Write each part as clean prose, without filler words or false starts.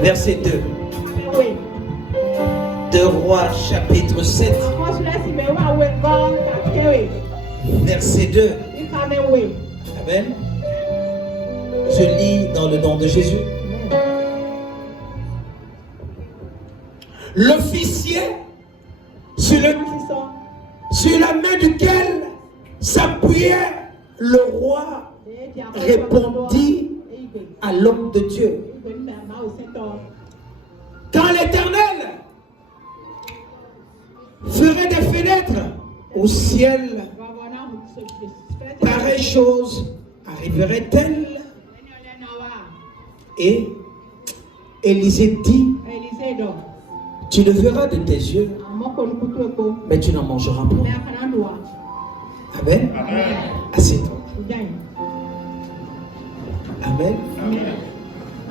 Verset 2. 2 Rois chapitre 7. Verset 2. Amen. Je lis dans le nom de Jésus. L'officier sur la main duquel s'appuyait le roi répondit à l'homme de Dieu. Quand l'Éternel ferait des fenêtres au ciel, pareille chose arriverait-elle? Et Élisée dit, tu le verras de tes yeux, mais tu n'en mangeras pas. Amen. Assieds-toi. Amen.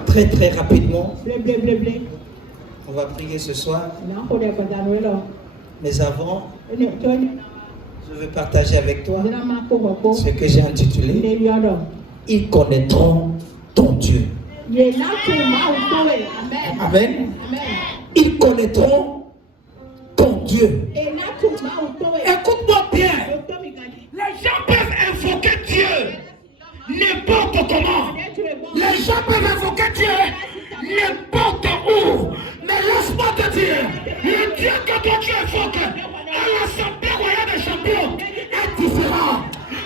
Très très rapidement, on va prier ce soir. Mais avant, je veux partager avec toi ce que j'ai intitulé « Ils connaîtront ton Dieu ». Amen. Ils connaîtront ton Dieu. Écoute-moi bien. Les gens peuvent invoquer Dieu n'importe comment. Les gens peuvent invoquer Dieu n'importe où. Mais laisse-moi te dire, le Dieu que toi tu invoques à l'Assemblée royale des champions est différent.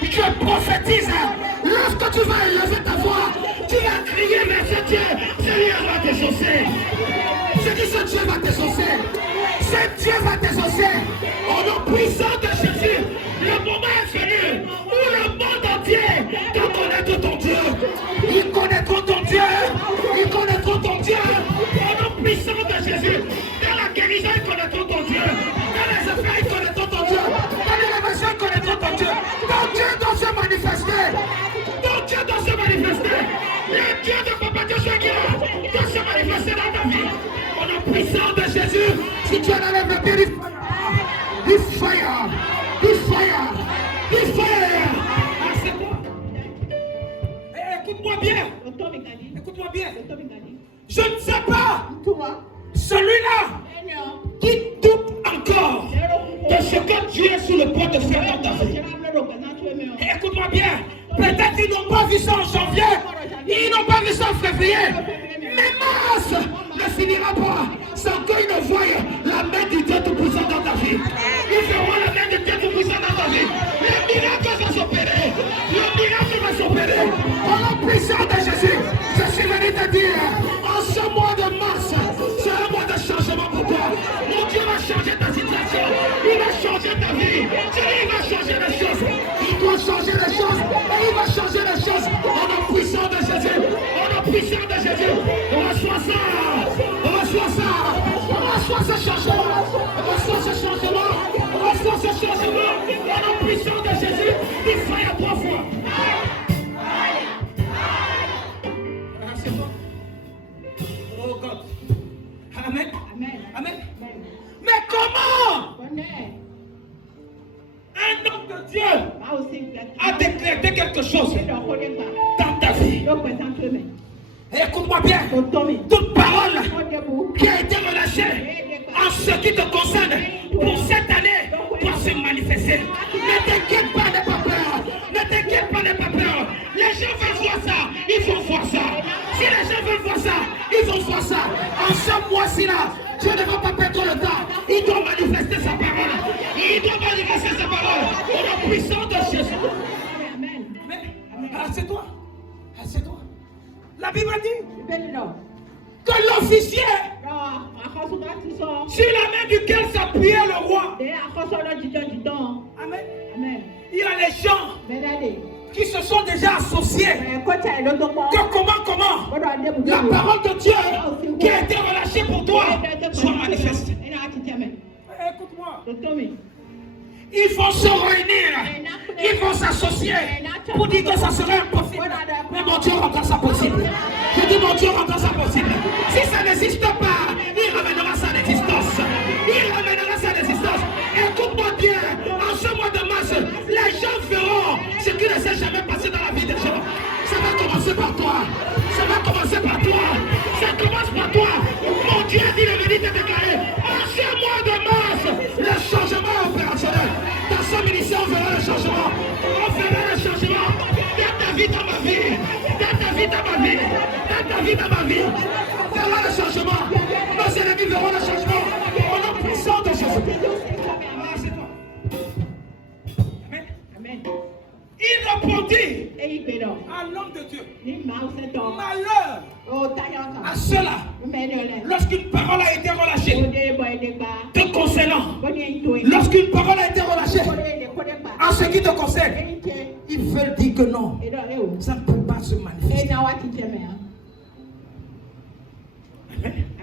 Je prophétise, lorsque tu vas élever ta voix, tu vas crier vers ce Dieu. Seigneur va t'exaucer. Je dis ce Dieu va t'exaucer. Ce Dieu va t'exaucer. Au nom puissant de Jésus, le moment est venu où le monde entier doit connaître ton Dieu. Ils connaîtront ton Dieu. Ils connaîtront ton Dieu. Au nom puissant de Jésus, dans la guérison, ils connaîtront ton Dieu. Dans les affaires, ils connaîtront ton Dieu. Dans l'élévation, ils connaîtront ton Dieu. Ton Dieu doit se manifester. Ton Dieu doit se manifester. Le Dieu de Papa Dieu doit se manifester dans ta vie. Au nom puissant de Jésus, si tu en enlèves le pied, this fire, this fire, this fire. Écoute-moi bien. Écoute-moi bien. Je ne sais pas. Celui-là qui doute encore de ce que Dieu est sur le point de faire dans ta vie. Écoute-moi bien. Peut-être qu'ils n'ont pas vu ça en janvier. Ils n'ont pas vu ça en février. Mais mars ne finira pas sans qu'ils ne voient la main du Dieu Tout-Puissant dans ta vie. Ils verront la main du Dieu Tout-Puissant dans ta vie. Le miracle va s'opérer. Le miracle va s'opérer. Au nom puissant de Jésus, je suis venu te dire, en ce mois de mars, c'est un mois de changement pour toi. Mon Dieu va changer ta situation. Il va changer ta vie. Il va changer les choses. Il doit changer les choses. Et il va changer les choses. Au nom puissant de Jésus. Au nom puissant de Jésus. Reçois ça. Reçois ça. Reçois ce changement. Reçois ce changement. Reçois ce changement. Au nom puissant de Jésus. Il faille à 3 fois. Oh God. Amen. Amen. Mais comment un homme de Dieu a décrété quelque chose dans ta vie? Écoute-moi bien. Toute parole qui a été relâchée en ce qui te concerne pour cette année doit se manifester. Ne t'inquiète pas, n'aie pas peur. Ne t'inquiète pas, n'aie pas peur. Les gens veulent voir ça, ils vont voir ça. Si les gens veulent voir ça, ils vont voir ça. En ce mois-ci là, Dieu ne va pas perdre le temps. Il doit manifester sa parole. Il doit manifester sa parole. Au nom puissant de Jésus. Amen. Assieds-toi. Assieds-toi. La Bible dit que l'officier sur la main duquel s'appuyait le roi. Amen. Il y a les gens qui se sont déjà associés. Que comment la parole de Dieu qui a été relâchée pour toi soit manifeste. Écoute-moi. Ils vont se réunir, ils vont s'associer pour dire que ça serait impossible. Mais mon Dieu rendra ça possible. Je dis mon Dieu rendra ça possible. Si ça n'existe pas, il ramènera ça à l'existence. Il ramènera ça à l'existence. Écoute-moi bien, en ce mois de mars, les gens verront ce qui ne s'est jamais passé dans la vie des gens. Ça va commencer par toi. Ça va commencer par toi. Ça commence par toi. Mon Dieu dit le vérité déclarée. En ce mois de mars, le changement est opérationnel. Dans ce ministère, on verra le changement. On verra le changement. Dans ta vie, dans ma vie. Dans ta vie, dans ma vie. Dans ta vie, dans ma vie. On verra le changement. Nos ennemis verront le changement. Au nom puissant de Jésus. Il répondit à l'homme de Dieu. Malheur à ceux-là, lorsqu'une parole a été relâchée, te concernant, lorsqu'une parole a été relâchée, en ce qui te concerne, ils veulent dire que non, ça ne peut pas se manifester.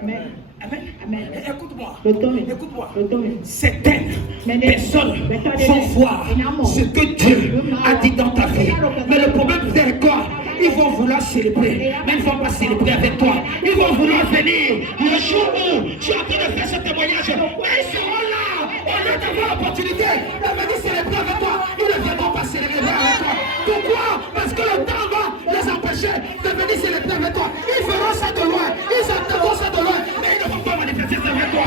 Amen. Amen. Amen. Écoute-moi. Écoute-moi. Certaines personnes vont voir ce que Dieu a dit dans ta vie. Mais le problème, c'est quoi? Ils vont vouloir célébrer, mais ils ne vont pas célébrer avec toi. Ils vont vouloir venir le jour où tu es en train de faire ce témoignage. Mais ils seront là. Au lieu d'avoir l'opportunité de venir célébrer avec toi, ils ne viendront pas célébrer avec toi. Pourquoi? Parce que le temps va les empêcher de venir célébrer avec toi. Ils feront ça de loin. Ils attendront ça de loin. Mais ils ne vont pas manifester ça avec toi.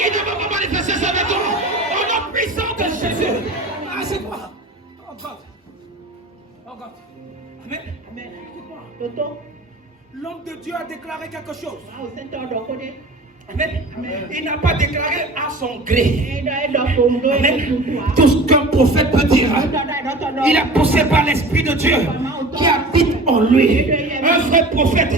Ils ne vont pas manifester ça avec toi. Au nom puissant de Jésus. Ah, c'est quoi? Oh God. Oh God. Amen. Amen. Écoute-moi. L'homme de Dieu a déclaré quelque chose. Amen. Amen. Il n'a pas déclaré à son gré. Amen. Tout ce qu'un prophète peut dire, il est poussé par l'Esprit de Dieu qui habite en lui. Un vrai prophète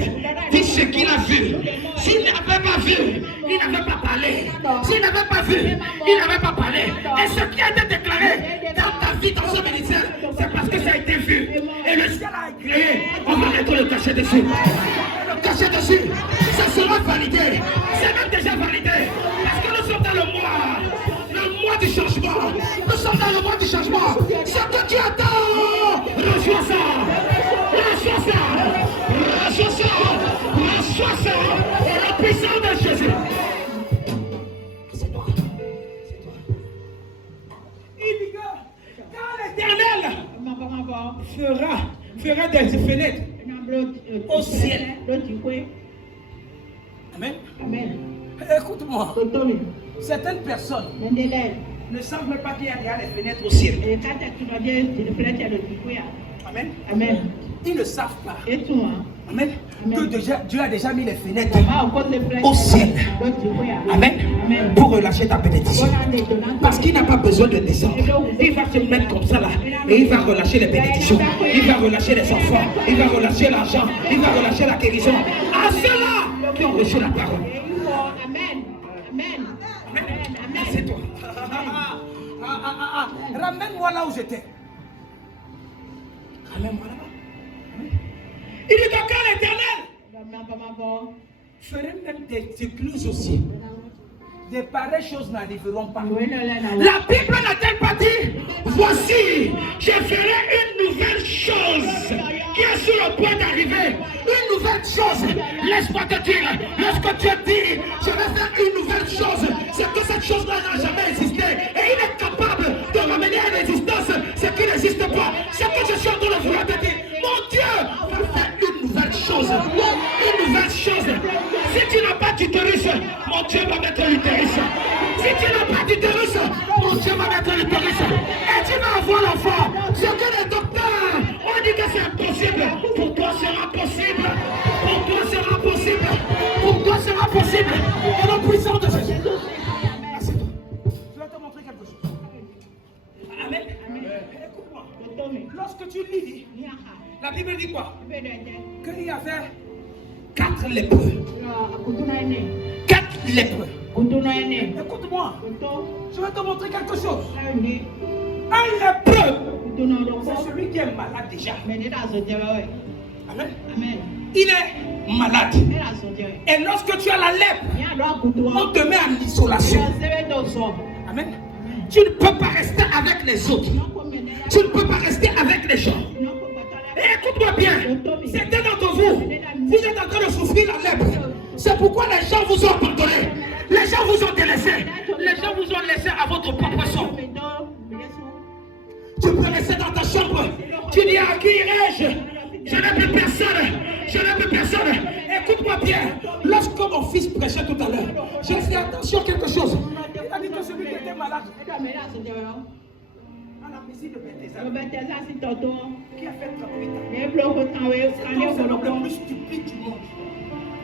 dit ce qu'il a vu. S'il n'avait pas vu, il n'avait pas parlé. S'il n'avait pas vu, il n'avait pas parlé. Et ce qui a été déclaré dans ta vie, dans ce ministère, c'est parce que ça a été vu. Et le ciel a créé. On va mettre le cachet dessus. Le cachet dessus, ça sera validé. C'est même déjà validé. Parce que nous sommes dans le mois du changement. Nous sommes dans le mois du changement. Ce que tu attends, reçois ça. Reçois ça. Reçois ça. Reçois ça. Et la puissance de Jésus. C'est toi. C'est toi. Il dit que quand l'Éternel fera des fenêtres au ciel. Amen. Amen. Écoute-moi. Certaines personnes ne savent même pas qu'il y a des fenêtres au ciel. Amen. Amen. Ils ne savent pas. Amen. Que déjà, Dieu a déjà mis les fenêtres au ciel. Amen. Pour relâcher ta bénédiction. Parce qu'il n'a pas besoin de descendre. Il va se mettre comme ça là. Et il va relâcher les bénédictions. Il va relâcher les enfants. Il va relâcher l'argent. Il va relâcher la guérison. À ceux-là qui ont reçu la parole. Amen. Amen. Amen. C'est toi. Ramène-moi là où j'étais. Ramène-moi là-bas. Il dit que quand l'Éternel ferait même des écluses aussi, de pareilles choses n'arriveront pas. La Bible n'a-t-elle pas dit, voici, je ferai une nouvelle chose qui est sur le point d'arriver. Une nouvelle chose. Laisse-moi te dire, lorsque Dieu dit, je vais faire une nouvelle chose, c'est que cette chose-là n'a jamais existé. Et il est capable de ramener à l'existence ce qui n'existe pas. Ce que je suis en train de vouloir te dire, mon Dieu va faire une nouvelle chose. Une nouvelle chose. Si tu n'as pas d'utérus, mon Dieu va mettre l'utérus. Si tu n'as pas d'utérus, mon Dieu va mettre l'utérus. Et tu vas avoir l'enfant. Ce que les docteurs ont dit que c'est impossible, pour toi sera possible. Pour toi sera possible. Pour toi sera possible. Et la puissance de Jésus. Je vais te montrer quelque chose. Amen. Écoute-moi. Lorsque tu lis, la Bible dit quoi? Qu'il y avait 4 lépreux. 4 lépreux. Écoute-moi. Je vais te montrer quelque chose. Un lépreux, c'est celui qui est malade déjà. Amen. Amen. Il est malade. Et lorsque tu as la lèpre, on te met en isolation. Amen. Tu ne peux pas rester avec les autres. Tu ne peux pas rester avec les gens. Et écoute-moi bien, certains d'entre vous, vous êtes en train de souffrir la lèpre. C'est pourquoi les gens vous ont abandonné. Les gens vous ont délaissé. Les gens vous ont laissé à votre propre sort. Tu peux rester dans ta chambre. Tu dis à qui irai-je? Je ne n'ai plus personne. Je n'ai plus personne. Écoute-moi bien. Lorsque mon fils prêchait tout à l'heure, j'ai fait attention à quelque chose. Il a dit que celui qui était malade à la piscine de Bethesda, qui a fait 38 ans, c'est l'homme le plus stupide du monde.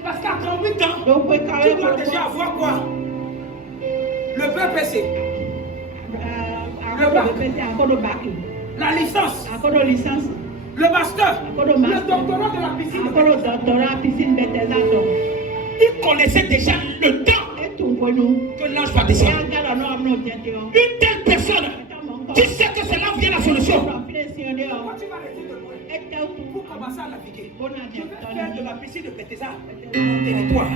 Parce qu'à 38 ans, tu dois déjà avoir quoi? Le BPC, le bac, la licence, le master, le doctorat de la piscine Bethesda. Il connaissait déjà le temps que l'ange va descendre. Une telle personne, tu sais que c'est là où vient la solution. Quand tu vas rester de loin, pour commencer à naviguer, je vais faire de la piscine de Bethesda mon territoire.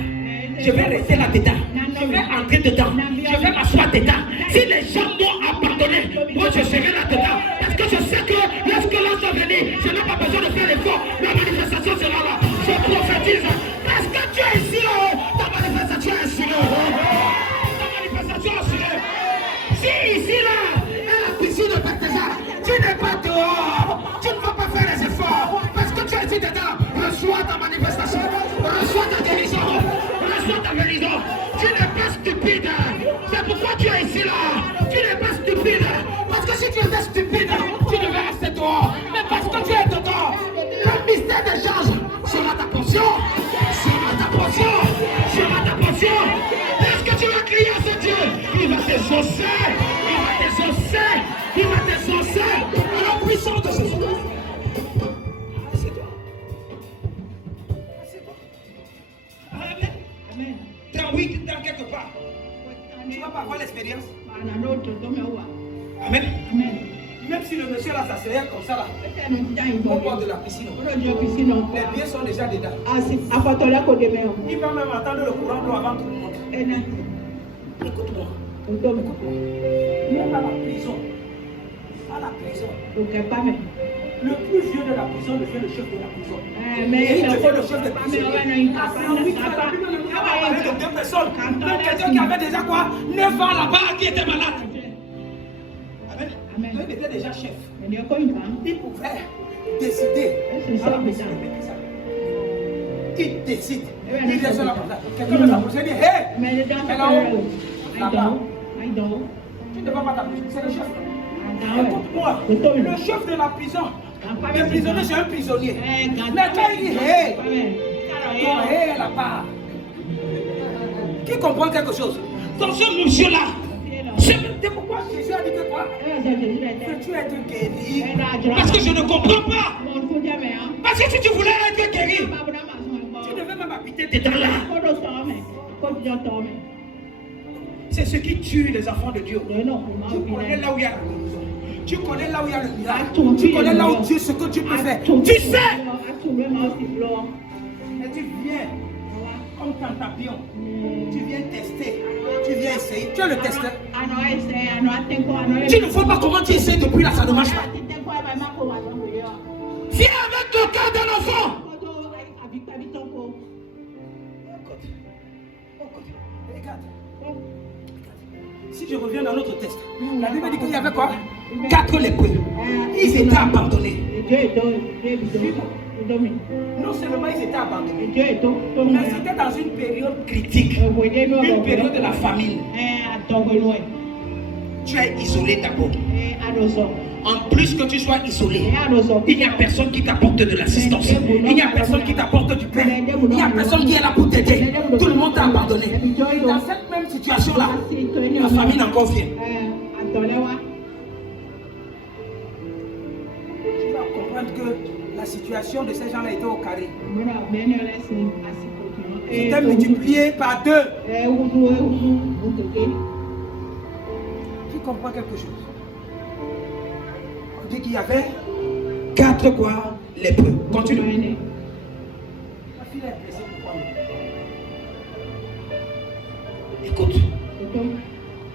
Je vais rester là-dedans. Je vais entrer dedans. Je vais m'asseoir dedans. Si les gens m'ont abandonné, moi je serai là-dedans. Parce que je sais que lorsque l'ange va venir, je n'ai pas besoin de faire l'effort. La manifestation sera là. Je prophétise. Parce que tu es ici là-haut. Ta manifestation est ici là-haut. Ta manifestation est ici là-haut. Si ici là, à la piscine de Bethesda, tu n'es pas dehors. Tu ne vas pas faire les efforts. Parce que tu es ici dedans. Reçois ta manifestation. Reçois ta guérison. Reçois ta guérison. Tu n'es pas stupide. C'est pourquoi tu es ici là. Tu n'es pas stupide. Parce que si tu étais stupide, tu devais rester dehors. Mais parce que tu es dedans, le mystère des changes sera ta portion. Sera ta portion. Sera ta portion. Est-ce que tu vas crier à ce Dieu? Il va t'exaucer. Il va t'exaucer. Il va t'exaucer. À la puissance de Jésus. Dans quelque part, tu vas pas avoir l'expérience. Amen. Même si le monsieur là s'asseyait comme ça là, au bord de la piscine, les pieds sont déjà dedans. Il va même attendre le courant d'eau avant tout le monde. Écoute-moi. Même à la prison. À la prison. Le plus vieux de la prison devient le chef de la prison. Et il devient le chef de la prison. Avec deux personnes. Même quelqu'un qui avait déjà quoi 9 ans là-bas, qui était malade. Amen. Il était déjà chef. Il pouvait décider. Il décide. Il est sur la place. Quelqu'un de sa position dit hé, là-haut. Tu ne vas pas t'appeler, c'est le chef. Écoute-moi, le chef de la prison. Le prisonnier, c'est un prisonnier. Mais quand il dit hé, ton hé là part. Qui comprend quelque chose? Dans ce monsieur-là, c'est pourquoi Jésus a dit que quoi? Que tu es guéri. Parce que je ne comprends pas. Parce que si tu voulais être guéri, tu devais même habiter dedans là. C'est ce qui tue les enfants de Dieu. Tu connais là où il y a la guérison. Tu connais là où il y a le miracle. Tu connais là où Dieu, ce que Dieu peut faire. Tu sais. Et tu viens comme dans ta pion. Tu viens tester. Tu viens essayer. Tu es le testeur. Tu ne vois pas comment tu essaies depuis là, ça ne marche pas. Viens avec le cœur d'un enfant. Regarde. Si je reviens dans notre test, la Bible dit qu'il y avait quoi? 4 lépreux. Ils étaient abandonnés. Non seulement ils étaient abandonnés, mais c'était dans une période critique, une période de la famine. Tu es isolé d'abord. En plus que tu sois isolé, il n'y a personne qui t'apporte de l'assistance. Il n'y a personne qui t'apporte du pain. Il n'y a personne qui est là pour t'aider. Tout le monde t'a abandonné. Dans cette même situation-là, la famine encore vient. Tu vas comprendre que la situation de ces gens-là était au carré. C'était multiplié par 2. Tu comprends quelque chose? On dit qu'il y avait 4 quoi? Lépreux. Continue. La fille est blessée pourquoi? Écoute.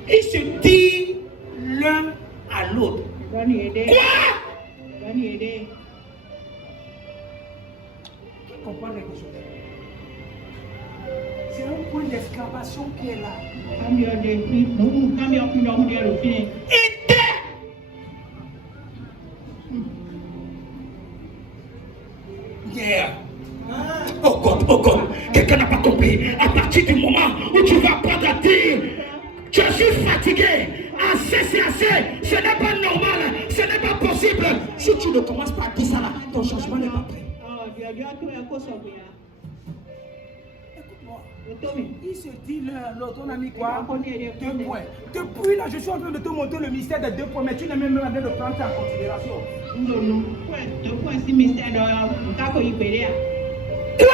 Ils se disent l'un à l'autre. Quoi? Qui comprend quelque chose? C'est un point d'exclamation qui est là. Oh God, quelqu'un n'a pas compris. À partir du moment où tu vas apprendre à dire, je suis fatigué, assez c'est assez, ce n'est pas normal, ce n'est pas possible. Si tu ne commences pas à dire ça là, ton changement n'est pas prêt. Il se dit l'autre, on a mis quoi? 2 points. Depuis là, je suis en train de te montrer le mystère des 2 points, mais tu n'es même pas en train de prendre ça en considération. Toi,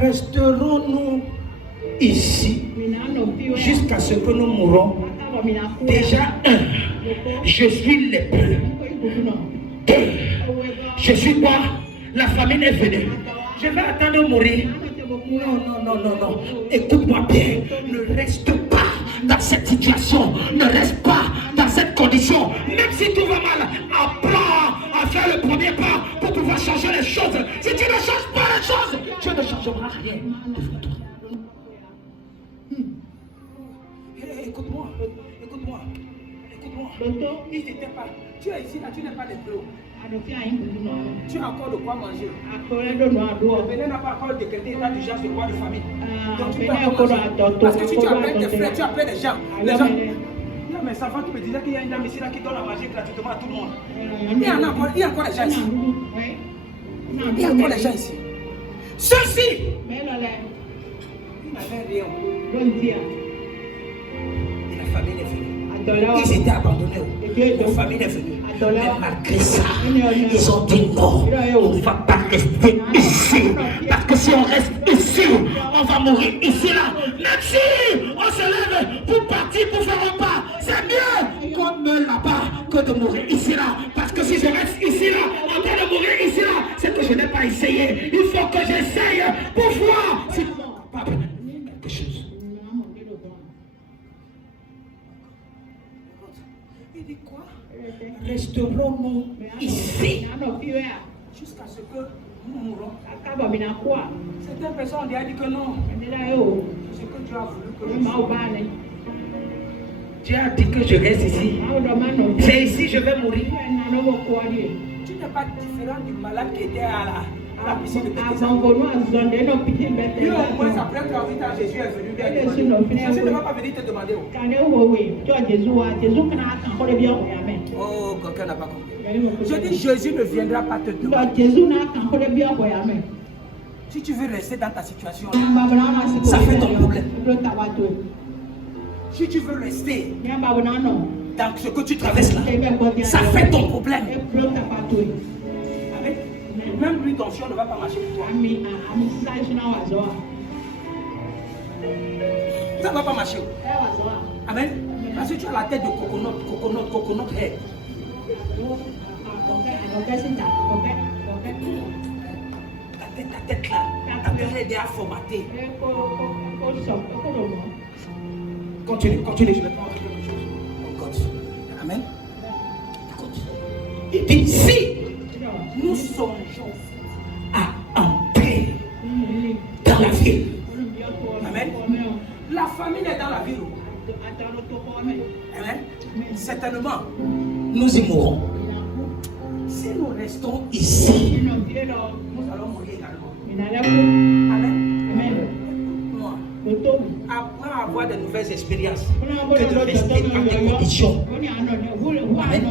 resterons-nous ici jusqu'à ce que nous mourons? Déjà, 1, je suis lépreux. 2, je suis quoi? La famine est venue. Je vais attendre de mourir. Non. Écoute-moi bien. Ne reste pas dans cette situation. Ne reste pas dans cette condition. Même si tout va mal, apprends à faire le premier pas pour pouvoir changer les choses. Si tu ne changes pas les choses, tu ne changeras rien devant toi. Écoute-moi. Il n'était pas. Tu es ici là, tu n'es pas lépreux. Tu as encore de quoi manger. Le Bénin n'a pas encore décrété état d'urgence de quoi de famine. Donc tu peux encore manger. Parce que si tu appelles tes frères, tu appelles les gens. Non mais ça va, tu me disais qu'il y a une dame ici là qui donne à manger gratuitement à tout le monde. Il y a encore des gens ici. Il y a encore des gens ici. Ceux-ci, ils n'avaient rien. Et la famille est venue. Ils étaient abandonnés. La famille est venue. Mais malgré ça, ils ont dit non, on ne va pas rester ici. Parce que si on reste ici, on va mourir ici là. Même si on se lève pour partir, pour faire un pas, c'est mieux qu'on meure là-bas que de mourir ici là. Parce que si je reste ici là, en train de mourir ici là, c'est que je n'ai pas essayé. Il faut que j'essaye pour voir si je suis capable de quelque chose. Il dit quoi? Resterons-nous ici jusqu'à ce que nous mourons. Certaines personnes ont déjà dit que non. C'est que Dieu a voulu que je sois. Dieu a dit que je reste ici. C'est ici que je vais mourir. Tu n'es pas différent du malade qui était à la piscine de Bethesda. Lui au moins après 38 ans, Jésus est venu bien demander. Jésus ne va pas venir te demander. Oh, quelqu'un n'a pas compris. Je dis Jésus ne viendra pas te demander. Si tu veux rester dans ta situation, ça fait ton problème. Si tu veux rester dans ce que tu traverses là, ça fait ton problème. Même lui, ton chien ne va pas marcher pour toi. Ça ne va pas marcher. Amen. Parce que tu as la tête de coconut hair. Ta tête là, ta tête est déjà formatée. Continue, je vais te montrer quelque chose. Oh God. Amen. Écoute. Il dit si nous songeons à entrer dans la ville. Amen. La famille est dans la ville. Amen. Certainement, nous y mourrons. Si nous restons ici, nous allons mourir également. Amen. Moi, apprends à avoir de nouvelles expériences que de rester dans des conditions. Amen.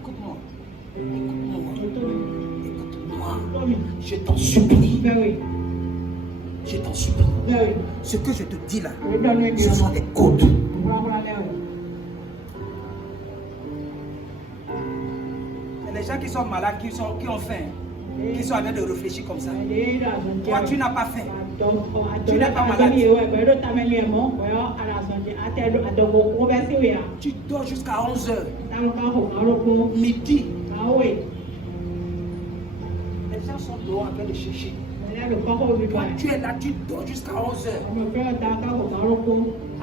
Écoute-moi. Je t'en supplie. Je t'en supplie. Ce que je te dis là, ce sont des codes. Les gens qui sont malades, qui ont faim, qui sont en train de réfléchir comme ça. Toi, tu n'as pas faim. Tu n'es pas malade. Tu dors jusqu'à 11h. Midi. Les gens sont dehors en train de chercher. Toi, tu es là, tu dors jusqu'à 11h.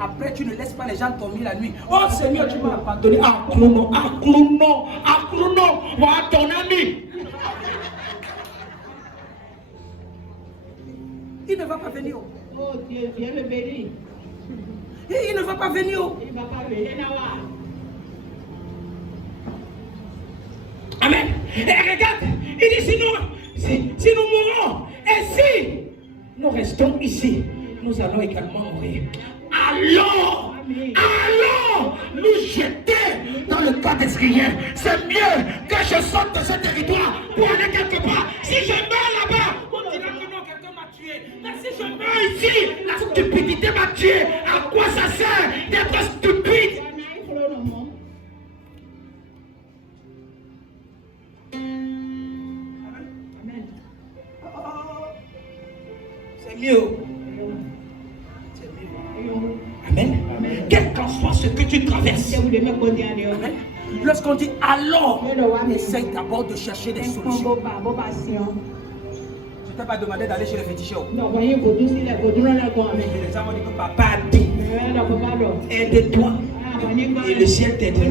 Après, tu ne laisses pas les gens dormir la nuit. Oh Seigneur, tu m'as abandonné. Aclounon, voilà ton ami. Il ne va pas venir. Oh Dieu, viens le bénir. Il ne va pas venir. Il ne va pas venir. Amen. Et regarde, il dit si nous mourons, et si nous restons ici, nous allons également mourir. Allons nous jeter dans le cas des Syriens. C'est mieux que je sorte de ce territoire pour aller quelque part. Si je meurs là-bas, on dira que non, quelqu'un m'a tué. Mais si je meurs ici, la stupidité m'a tué. À quoi ça sert d'être stupide? C'est mieux. Amen. Quel qu'en soit ce que tu traverses. Amen. Lorsqu'on dit alors, essaye d'abord de chercher des solutions. Je ne t'ai pas demandé d'aller chez les féticheurs. Les gens m'ont dit que papa a dit, aide-toi et le ciel t'aidera.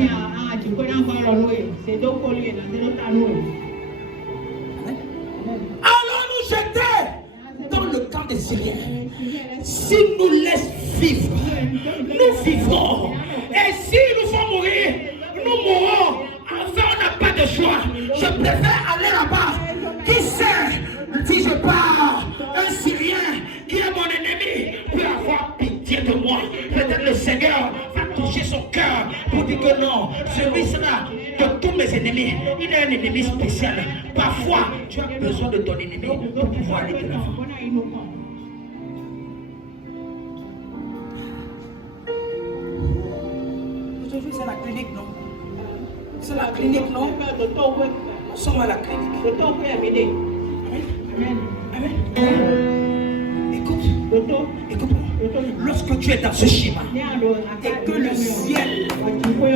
Allons nous jeter dans le camp des Syriens. S'ils nous laissent vivre, nous vivrons. Et s'ils nous font mourir, nous mourrons. Enfin, on n'a pas de choix. Je préfère aller là-bas. Qui sait, si je pars, un Syrien qui est mon ennemi peut avoir pitié de moi. Peut-être le Seigneur va toucher son cœur pour dire que non, celui-là, de tous mes ennemis, il est un ennemi spécial. Parfois, tu as besoin de ton ennemi pour pouvoir aller de l'avant. Aujourd'hui, c'est la clinique, non? C'est la clinique, non? Nous sommes à la clinique. Amen. Amen. Écoute-moi. Lorsque tu es dans ce schéma et que le ciel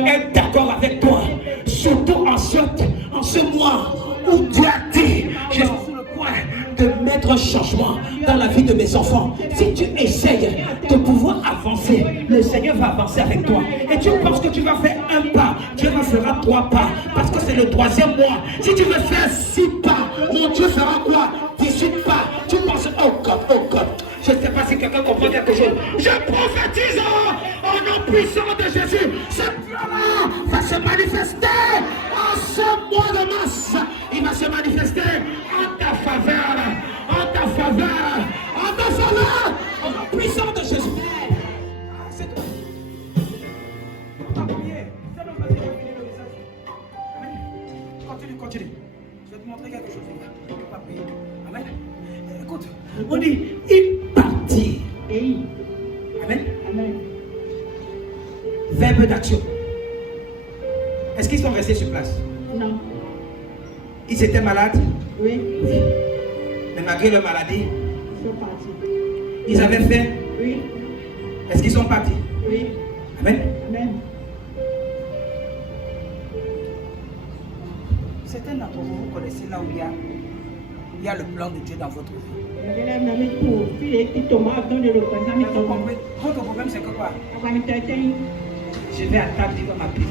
est d'accord avec toi, surtout en ce mois où tu as dit, je suis sur le point de mettre un changement dans la vie de mes enfants. Si tu essayes de pouvoir avancer, le Seigneur va avancer avec toi. Et tu penses que tu vas faire un pas, Dieu va faire 3 pas, parce que c'est le 3e mois. Si tu veux faire 6 pas, mon Dieu fera quoi? 18 pas. Tu penses, oh God. Je ne sais pas si quelqu'un comprend quelque chose. Je prophétise au nom puissant de Jésus. Ce plan-là va se manifester en ce mois de mars. Il va se manifester en ta faveur. Au nom puissant de Jésus. C'est toi. Continue. Je vais te montrer quelque chose. Je ne vais pas prier. Amen. Écoute, on dit, il partit. Amen. Verbe d'action. Est-ce qu'ils sont restés sur place? Non. Ils étaient malades? Oui. Mais malgré leur maladie, Ils sont partis. ils avaient faim? Oui. Est-ce qu'ils sont partis? Oui. Amen. Certains d'entre vous connaissez là où il y a le plan de Dieu dans votre vie. Votre problème c'est que quoi? Je vais attendre qu'il va m'appeler.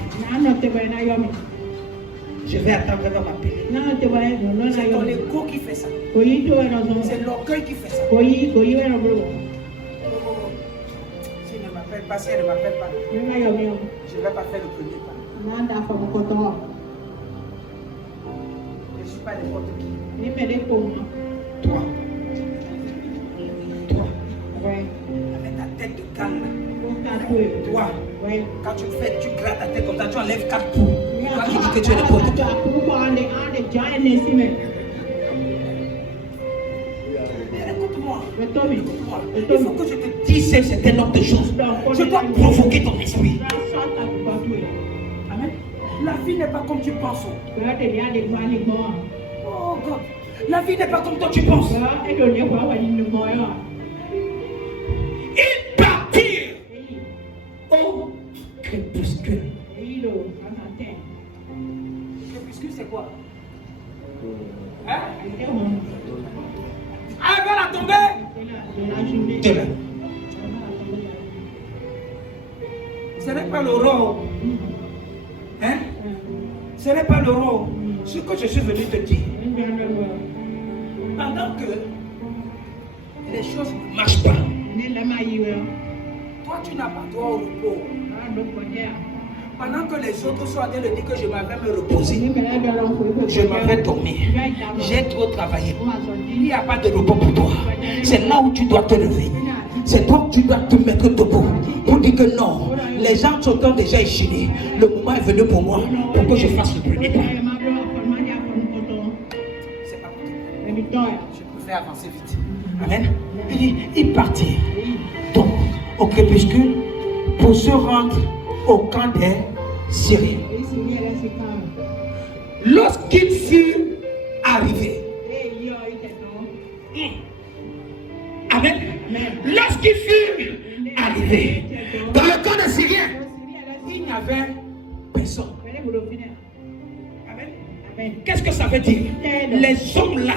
Je vais attendre qu'il va m'appeler. C'est ton égo qui fait ça. C'est l'orgueil qui fait ça. S'il ne m'appelle pas, si elle ne m'appelle pas, je ne vais pas faire le premier pas. Je ne suis pas n'importe qui. Toi. Avec ta tête de canne. Toi. Quand tu fais, tu grattes ta tête comme ça, tu enlèves 4 poux. Toi qui dis que tu es n'importe qui. Écoute-moi. Il faut que je te dise un certain nombre de choses. Je dois provoquer ton esprit. Amen. La vie n'est pas comme tu penses. Oh God. La vie n'est pas comme toi tu penses. Ils partirent au crépuscule. Crépuscule c'est quoi? Hein? Avant la tombée de la. Ce n'est pas l'aurore. Hein? Ce n'est pas l'aurore. Ce que je suis venu te dire. Pendant que les choses ne marchent pas, toi tu n'as pas droit au repos. Pendant que les autres sont en train de dire que je m'avais me reposer, je m'avais dormir. J'ai trop travaillé. Il n'y a pas de repos pour toi. C'est là où tu dois te lever. C'est toi que tu dois te mettre debout pour dire que non, les gens sont déjà échelés. Le moment est venu pour moi pour que je fasse le premier pas. C'est pas possible. Je préfère avancer vite. Amen. Il partit donc au crépuscule pour se rendre au camp des Syriens. Lorsqu'il fut arrivé, Amen. Lorsqu'il fut arrivé dans le camp des Syriens, il n'y avait personne. Amen. Qu'est-ce que ça veut dire? Les hommes là,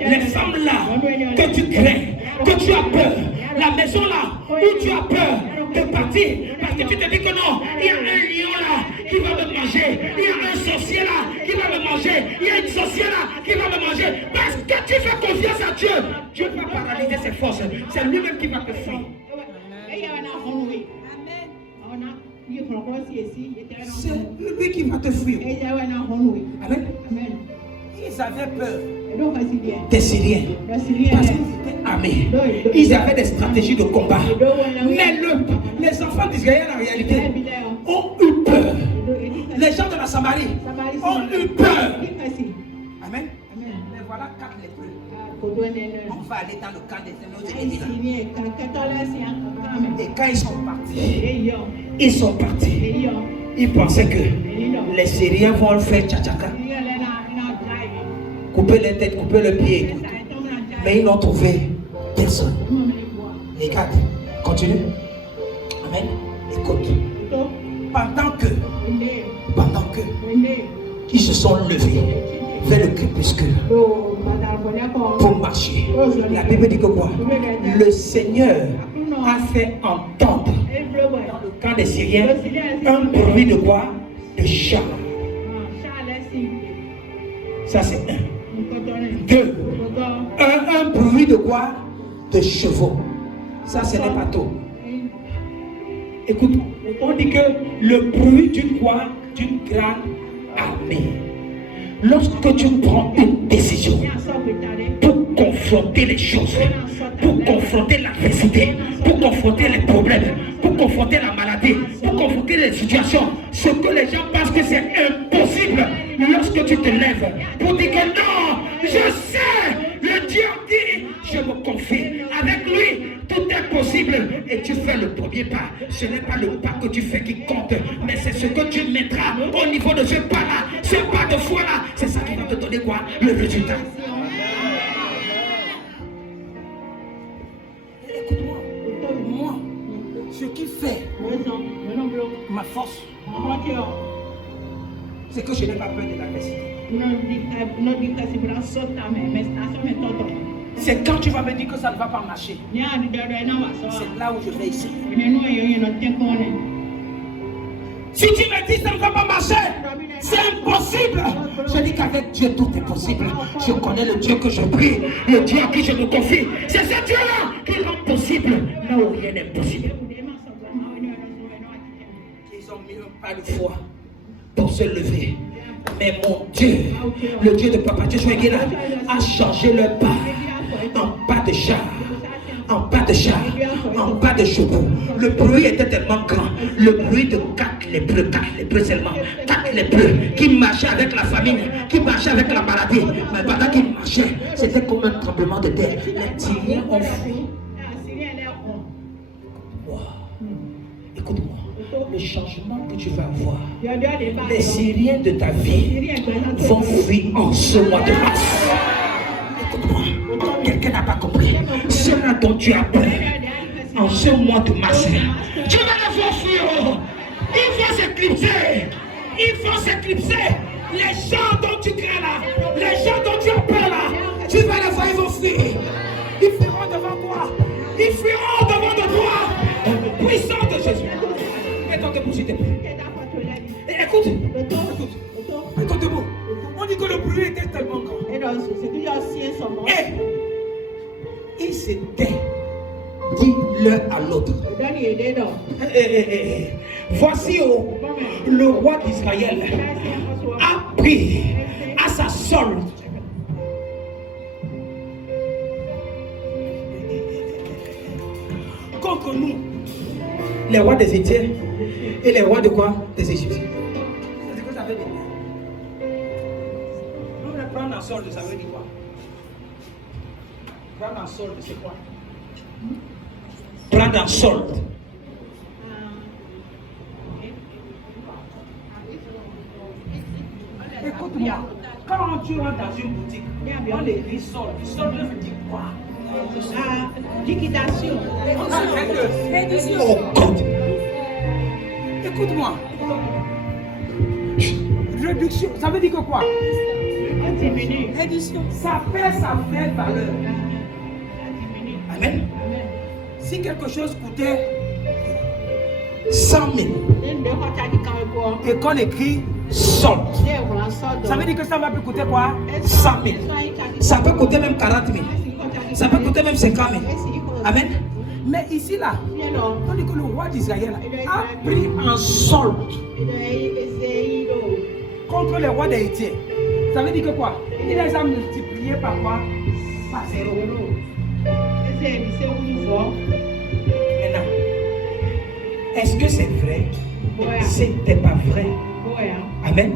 les femmes là, que tu crains, que tu as peur, la maison là, où tu as peur de partir, parce que tu te dis que non, il y a un lion là qui va me manger, il y a un sorcier là qui va me manger, il y a une sorcière là qui va me manger, parce que tu fais confiance à Dieu, Dieu va paralyser ses forces, c'est lui-même qui va te fuir. C'est lui qui va te fuir. Amen. Ils avaient peur des Syriens parce qu'ils étaient armés. Ils avaient des stratégies de combat. Mais les enfants d'Israël en réalité ont eu peur. Les gens de la Samarie ont eu peur. Amen. Mais voilà 4 lépreux. On va aller dans le camp des Syriens. Et quand ils sont partis, ils pensaient que les Syriens vont faire tchatchaka, couper les têtes, couper le pied, mais ils n'ont trouvé personne. Regarde, continue. Amen. Écoute. Pendant que ils se sont levés vers le crépuscule pour marcher, la Bible dit que quoi? Le Seigneur a fait entendre dans le camp des Syriens un bruit de quoi? De chat. Ça c'est un. 2. Un bruit de quoi? De chevaux. Ça ce n'est pas tout. Écoute, on dit que le bruit d'une quoi? D'une grande armée. Lorsque tu prends une décision pour confronter les choses, pour confronter l'adversité, pour confronter les problèmes, pour confronter la maladie, pour confronter les situations, ce que les gens pensent que c'est impossible, lorsque tu te lèves pour dire que non, je sais, le Dieu dit, je me confie, avec lui, tout est possible et tu fais le premier pas. Ce n'est pas le pas que tu fais qui compte, mais c'est ce que tu mettras au niveau de ce pas-là, ce pas de foi-là, c'est ça qui va te donner quoi? Le résultat. Moi, ce qui fait ma force, c'est que je n'ai pas peur de l'adversité. C'est quand tu vas me dire que ça ne va pas marcher. C'est là où je vais ici. Si tu me dis que ça ne va pas marcher, c'est impossible. Je dis qu'avec Dieu tout est possible. Je connais le Dieu que je prie, le Dieu à qui je me confie. C'est ce Dieu-là qui rend possible là où rien n'est possible. Ils ont mis un pas de foi pour se lever. Mais mon Dieu, le Dieu de Papa Dieu a changé leur pas en pas de char, en pas de char, en pas de chevaux. Le bruit était tellement grand, le bruit de 4 lépreux seulement, 4 lépreux qui marchaient avec la famine, qui marchaient avec la maladie. Mais pendant qu'ils marchaient, c'était comme un tremblement de terre. Les Syriens ont fui. Wow. Écoute-moi. Le changement que tu vas avoir, les Syriens de ta vie vont fuir en ce mois de mars. Écoute-moi, quelqu'un n'a pas compris. Ceux-là dont tu as peur, en ce mois de mars, tu vas les voir fuir. Ils vont s'éclipser. Ils vont s'éclipser. Les gens dont tu crains là, les gens dont tu as peur là, tu vas les voir, ils vont fuir. Ils fuiront devant toi. Ils fuiront devant toi. Au nom puissant de Jésus. Écoute, s'il te plaît. Écoute. Écoute-moi. On dit que le bruit était tellement grand. Et ils s'étaient dit l'un à l'autre. Voici le roi d'Israël a pris à sa solde contre nous les rois des Éthiopiens et les rois de quoi? Des Égyptiens. C'est ce que ça veut dire. Nous les prendre en solde, ça veut dire quoi? Prendre en solde, c'est quoi? Prendre en solde. Écoute-moi, quand tu rentres dans une boutique, on écrit solde. Solde veut dire quoi? Liquidation. Oh God. Écoute-moi. Réduction, ça veut dire que quoi? Réduction. Ça perd sa vraie valeur. Amen. Si quelque chose coûtait 100 000 et qu'on écrit solde, ça veut dire que ça va plus coûter quoi? 100 000. Ça peut coûter même 40 000. Ça peut coûter même 50 000. Amen. Mais ici là, on dit que le roi d'Israël a pris en solde contre les rois d'Haïti. Ça veut dire que quoi? Il les a multipliés par quoi? Par 0. Maintenant, est-ce que c'est vrai? C'était pas vrai. Amen.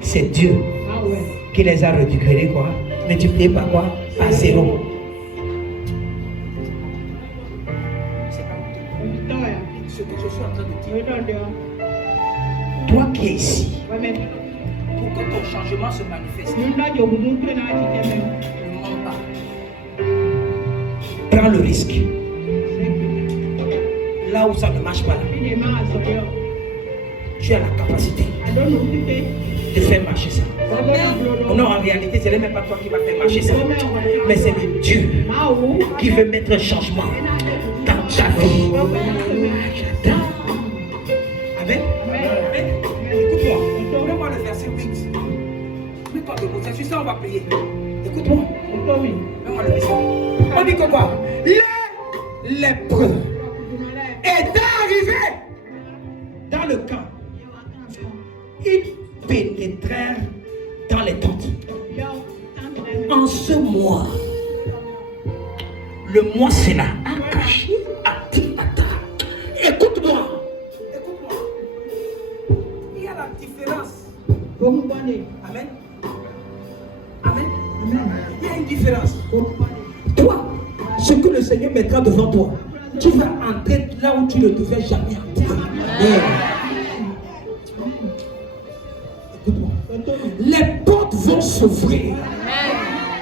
C'est Dieu qui les a récupérés quoi? Multipliés par quoi? Par 0. Ce que je suis en train de dire. Toi qui es ici, pour que ton changement se manifeste, ne mens pas. Prends le risque. Là où ça ne marche pas, tu as la capacité de faire marcher ça. Non, en réalité, ce n'est même pas toi qui vas faire marcher ça, mais c'est Dieu qui veut mettre un changement dans ta vie. Amen. Écoute-moi, donne-moi le verset 8. Mets-toi debout, c'est sur ça on va prier. Écoute-moi. Mets-moi le verset. On dit que quoi? Les lépreux étaient arrivés dans le camp. Ils pénétrèrent dans les tentes. En ce mois, le mois c'est là. Écoute-moi. Il y a la différence. Amen. Amen. Il y a une différence. Toi, ce que le Seigneur mettra devant toi, tu vas entrer là où tu ne devais jamais entrer. Écoute-moi. Les portes vont s'ouvrir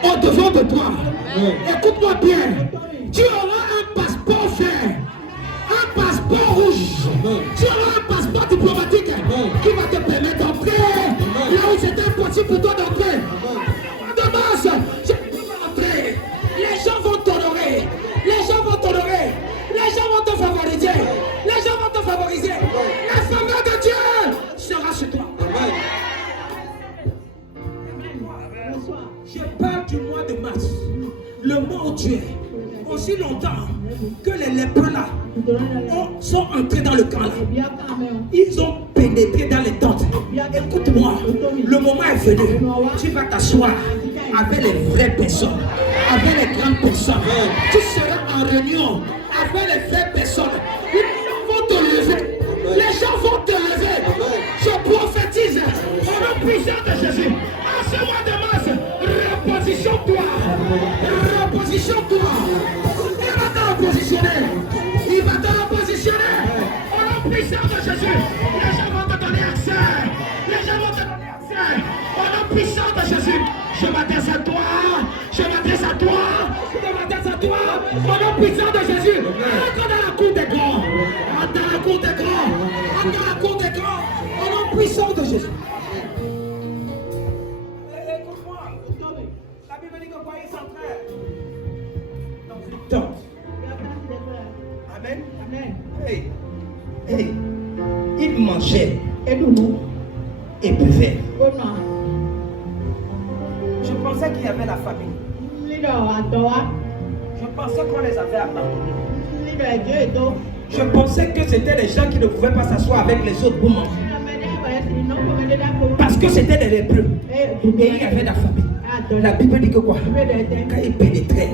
au devant de toi. Écoute-moi bien. Tu auras un passeport vert, un passeport rouge. Tu auras un passeport diplomatique qui va te permettre d'entrer là où c'était impossible pour toi d'entrer. Dommage, je ne peux pas entrer. Les gens vont t'honorer. Les gens vont t'honorer. Les gens vont te favoriser. Les gens vont te favoriser. La faveur de Dieu sera sur toi. Je parle du mois de mars, le mois où tu es. Aussi longtemps que les lépreux là sont entrés dans le camp là, ils ont pénétré dans les tentes. Écoute-moi, le moment est venu. Tu vas t'asseoir avec les vraies personnes, avec les grandes personnes. Tu seras en réunion avec les vraies personnes. Les gens vont te lever. Les gens vont te lever. Je prophétise au nom puissant de Jésus. En ce mois de mars, repositionne-toi. Repositionne-toi. Il va te repositionner. Il va te repositionner. Au nom puissant de Jésus. Les gens vont te donner accès. Les gens vont te donner accès. Au nom puissant de Jésus. Je m'adresse à toi. Je m'adresse à toi. Je m'adresse à toi. Au nom puissant de Jésus. Entre dans la cour des grands. Entre dans la cour des grands. Entre dans la cour des grands. Au nom puissant de Jésus. La Bible dit que quoi ils s'entraînent dans une tente. Amen. Hey. Ils mangeaient et buvaient. Je pensais qu'il y avait la famille. Je pensais qu'on les avait abandonnés. Je pensais que c'était les gens qui ne pouvaient pas s'asseoir avec les autres pour manger. Parce que c'était des lépreux. Et il y avait la famille. La Bible dit que quoi? Quand ils pénétraient,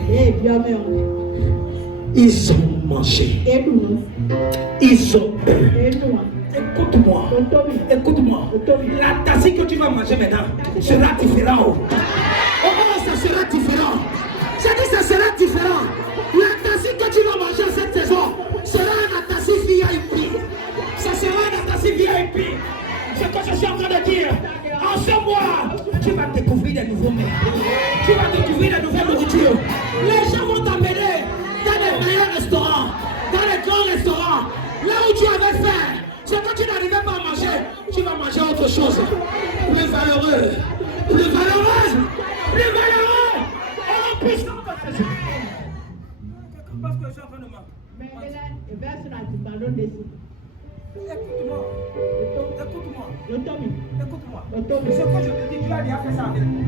ils ont mangé. Ils ont bu. Écoute-moi. Écoute-moi. La tasse que tu vas manger maintenant sera différente. Oh, ça sera différent. J'ai dit ça sera différent. La tasse que tu vas manger cette saison sera un tasse VIP. Ça sera un tasse VIP. C'est ce que je suis en train de dire. En ce mois, tu vas découvrir des nouveaux mets. Tu vas découvrir de nouvelles nourritures. Les gens vont t'amener dans les meilleurs restaurants, dans les grands restaurants. Là où tu avais faim, c'est que tu n'arrivais pas à manger, tu vas manger autre chose. Plus valeureux. Plus valeureux. Plus valeureux. En puissance. Parce que je suis en train de mentir. Écoute-moi. Écoute-moi. Ce que je te dis, tu as déjà fait ça avec moi.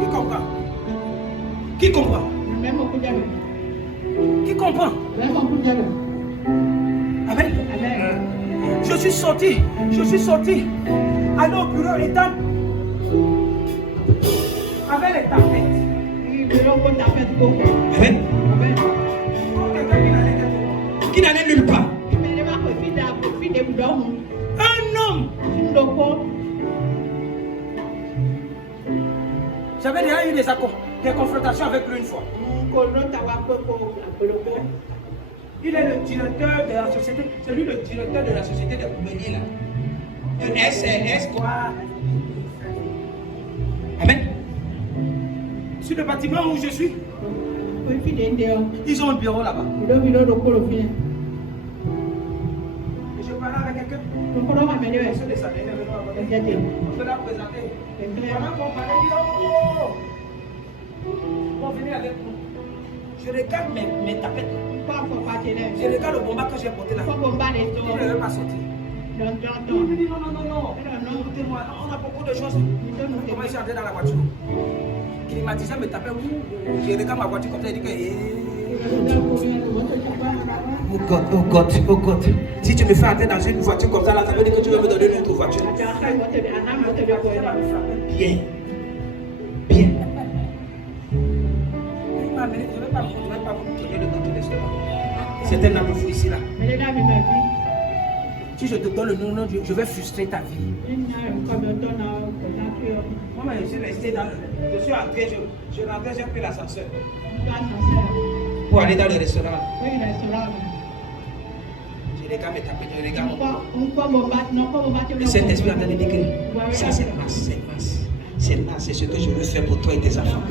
Qui comprend? Qui comprend? Qui comprend? Amen. Je suis sorti. Aller au bureau étant avec les tapettes. Amen. Qui n'allait nulle part. Un homme. J'avais déjà eu des confrontations avec lui une fois. Il est le directeur de la société. C'est lui le directeur de la société de Poumenier là. S quoi? Amen. Sur le bâtiment où je suis, ils ont un bureau là-bas. Je parlais avec quelqu'un. On se l'a présenté. Pendant qu'on parlait, il dit oh, venez avec nous. Je regarde mes tapettes. Je regarde le bomba que j'ai porté là. Il ne veut pas sortir. Il me dit non. Écoutez-moi, on a beaucoup de choses. Comment je suis entré dans la voiture? Climatiseur me tapait. Je regarde ma voiture comme ça. Il dit que. Oh God. Si tu me fais entrer dans une voiture comme ça, là, ça veut dire que tu veux me donner une autre voiture. Bien. Je ne vais pas vous donner le nom de l'estomac. C'est un homme fou ici là. Si je te donne le nom, je vais frustrer ta vie. Moi, je suis resté dans je suis entré, je rentrais, j'ai pris l'ascenseur. Pour aller dans le restaurant. Je regarde mes tapettes, je regarde mon. Le Saint-Esprit est en train de dire que ça c'est masse. C'est ce que je veux faire pour toi et tes enfants.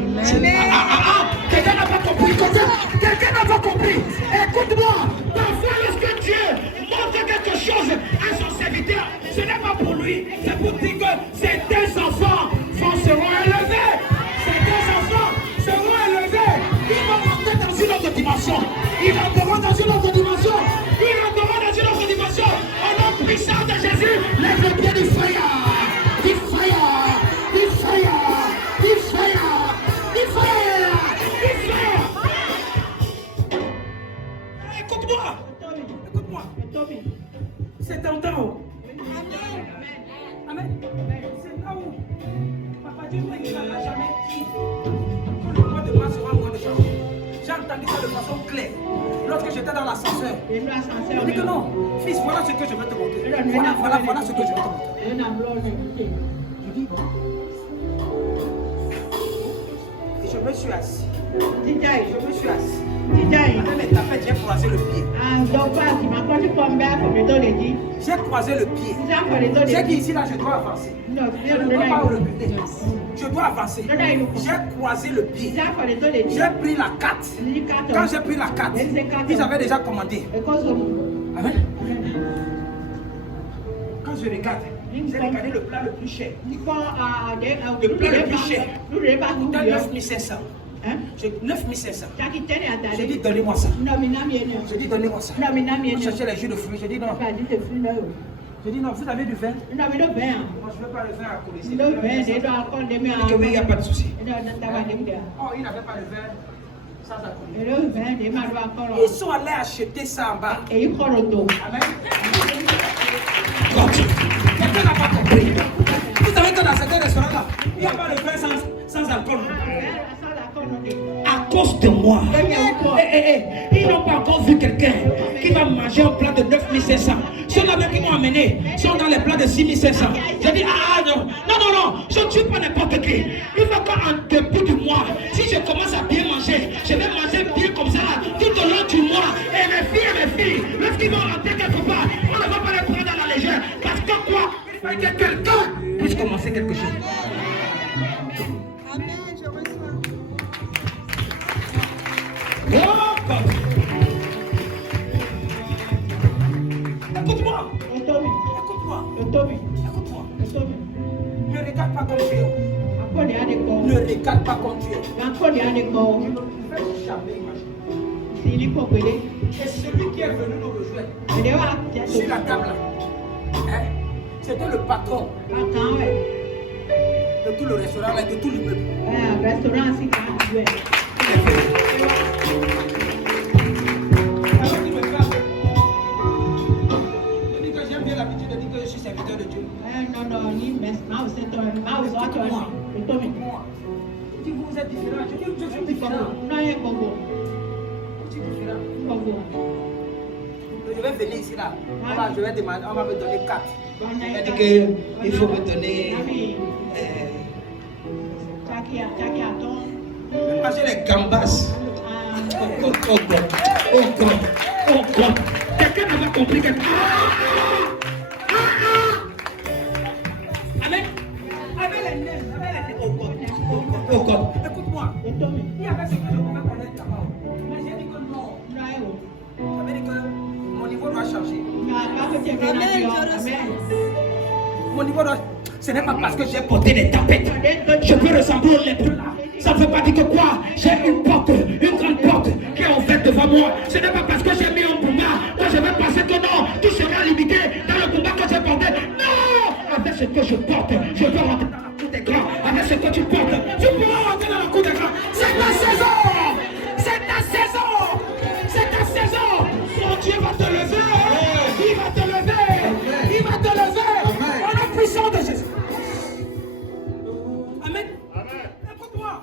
Quelqu'un n'a pas compris. Quelqu'un n'a pas compris. Écoute-moi. Parfois, lorsque Dieu montre quelque chose à son serviteur, ce n'est pas pour lui. C'est pour dire que ces deux enfants seront élevés. Ces deux enfants seront élevés. Ils vont monter dans une autre dimension. Ils rentreront dans une autre dimension. Au nom puissant de Jésus, lève le pied du fire. Écoute-moi. C'est en temps. Amen. C'est là où Papa Dieu n'a jamais dit que le mois de mars sera un mois de changement. J'ai entendu ça de façon claire. Lorsque j'étais dans l'ascenseur, il dit que non, fils, voilà ce que je veux te montrer. Voilà ce que je veux te montrer. Je dis bon. Et je me suis assis. Après mes tapettes, j'ai croisé le pied. J'ai croisé le pied. J'ai dit ici là, je dois avancer. Je ne peux pas reculer. Je dois avancer. J'ai croisé le pied. J'ai pris la carte. Quand j'ai pris la carte, ils avaient déjà commandé. Amen. Quand je regarde, j'ai regardé le plat le plus cher. Le plat le plus cher. Coûtait 9500. 9500. J'ai dit donnez-moi ça. J'ai dit donnez-moi ça. On cherchait les jus de fruits. J'ai dit non. J'ai dit non, vous avez du vin? Moi je ne veux pas le vin à coller. Il n'y a pas de souci. Oh, il n'avait pas de vin sans alcool. Ils sont allés acheter ça en bas. Amen. Quelqu'un n'a pas compris. Vous savez que dans certains restaurants-là, il n'y a pas de vin sans alcool. À cause de moi. Ils n'ont pas encore vu quelqu'un qui va manger un plat de 9500. Ceux-là même qui m'ont amené sont dans les plats de 6500. J'ai dit, non, je ne tue pas n'importe qui. Il faut qu'en début du mois, si je commence à bien manger, je vais manger bien comme ça tout au long du mois. Et mes filles, lorsqu'ils vont rentrer quelque part, on ne va pas les prendre à la légère. Parce que quoi? Il faut que quelqu'un puisse commencer quelque chose. Amen, je reçois. Oh, écoute-moi. Ne regarde pas comme tu es. Ne regarde pas comme tu es. Ne fais jamais imaginer. Et celui qui est venu nous rejoindre sur la table là, c'était le patron de tout le restaurant là, de tout l'immeuble. J'aime bien l'habitude de dire que je suis serviteur de Dieu. Si vous êtes différent, je dis que je suis différent. Je suis différent. Je vais venir ici là. Je vais demander, on va me donner 4. Il a dit qu'il faut me donner. Manger les gambas. Oh God. Quelqu'un n'a pas compris que. Amen. Oh God. Écoute-moi. Il y avait ce que je pouvais connaître là-bas. Mais j'ai dit que non. Ça veut dire que mon niveau doit changer. Amen, je reçois. Mon niveau doit. Ce n'est pas parce que j'ai Porter des tapettes, je peux ressembler au lépreux. Ça ne veut pas dire que quoi? J'ai une porte, une grande porte qui est ouverte devant moi. Ce n'est pas parce que j'ai mis un combat que je vais penser que non, tout sera limité dans le combat que j'ai porté. Non! Avec ce que je porte, je peux rentrer dans la cour des grands. Avec ce que tu portes, tu pourras rentrer dans la cour des grands. C'est ta saison! C'est ta saison! C'est ta saison! Mon Dieu va te lever! Il va te lever! Il va te lever! Au nom puissant de Jésus! Amen. Écoute-moi.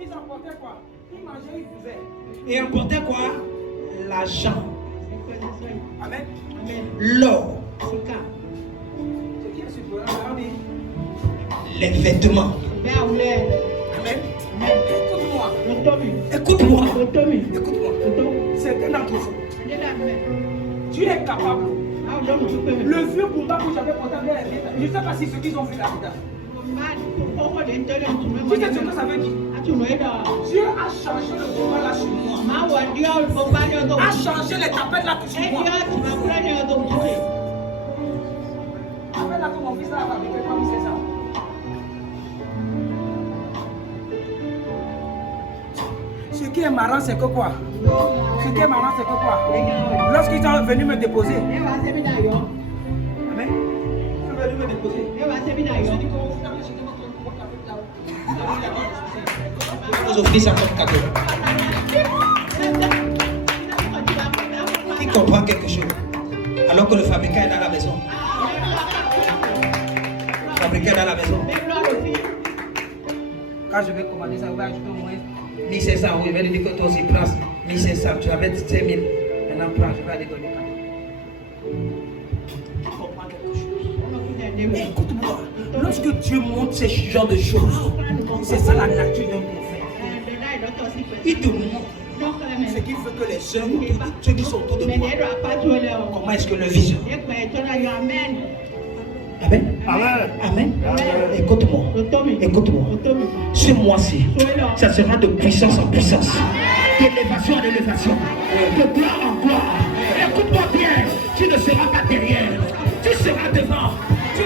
Ils emportaient quoi? Ils mangeaient, ils buvaient. Et emportaient quoi? L'argent, Amen. l'or, C'est qui est sur le programme? les vêtements. Amen. Écoute-moi. Écoute-moi. Écoute-moi. Certains d'entre vous, tu es capable. Le vieux combat que j'avais porté avec les vieux, je ne sais pas si ceux qui ont vu la vidéo. Tu sais ce que ça veut dire? Dieu a changé le combat là sur moi. A changé les tapettes là sur moi. Après là que mon fils a fabriqué, comme c'est ça. Ce qui est marrant, c'est que quoi? Ce qui est marrant, c'est que quoi? Lorsqu'ils sont venus me déposer, amen, ils sont venus me déposer. Je dis Vos offices à votre cadeau. Qui comprend quelque chose? Alors que le fabricant est dans la maison. Le fabricant est dans la maison. quand je vais commander ça, on va ajouter au moins 1500, oui, il va dire que toi aussi prends 1500, tu avais 5000, maintenant prends, je vais aller donner 4. Tu comprends quelque chose? Écoute-moi, lorsque Dieu montre ce genre de choses, c'est ça la nature d'un prophète. Il te montre ce qui fait que les hommes, ceux qui sont autour de toi, comment est-ce que le vision? Amen. Amen. Amen. Écoute-moi. Écoute-moi. Ce mois-ci, ça sera de puissance en puissance, d'élévation en élévation, de gloire en gloire. Écoute-moi bien, tu ne seras pas derrière, tu seras devant. Tu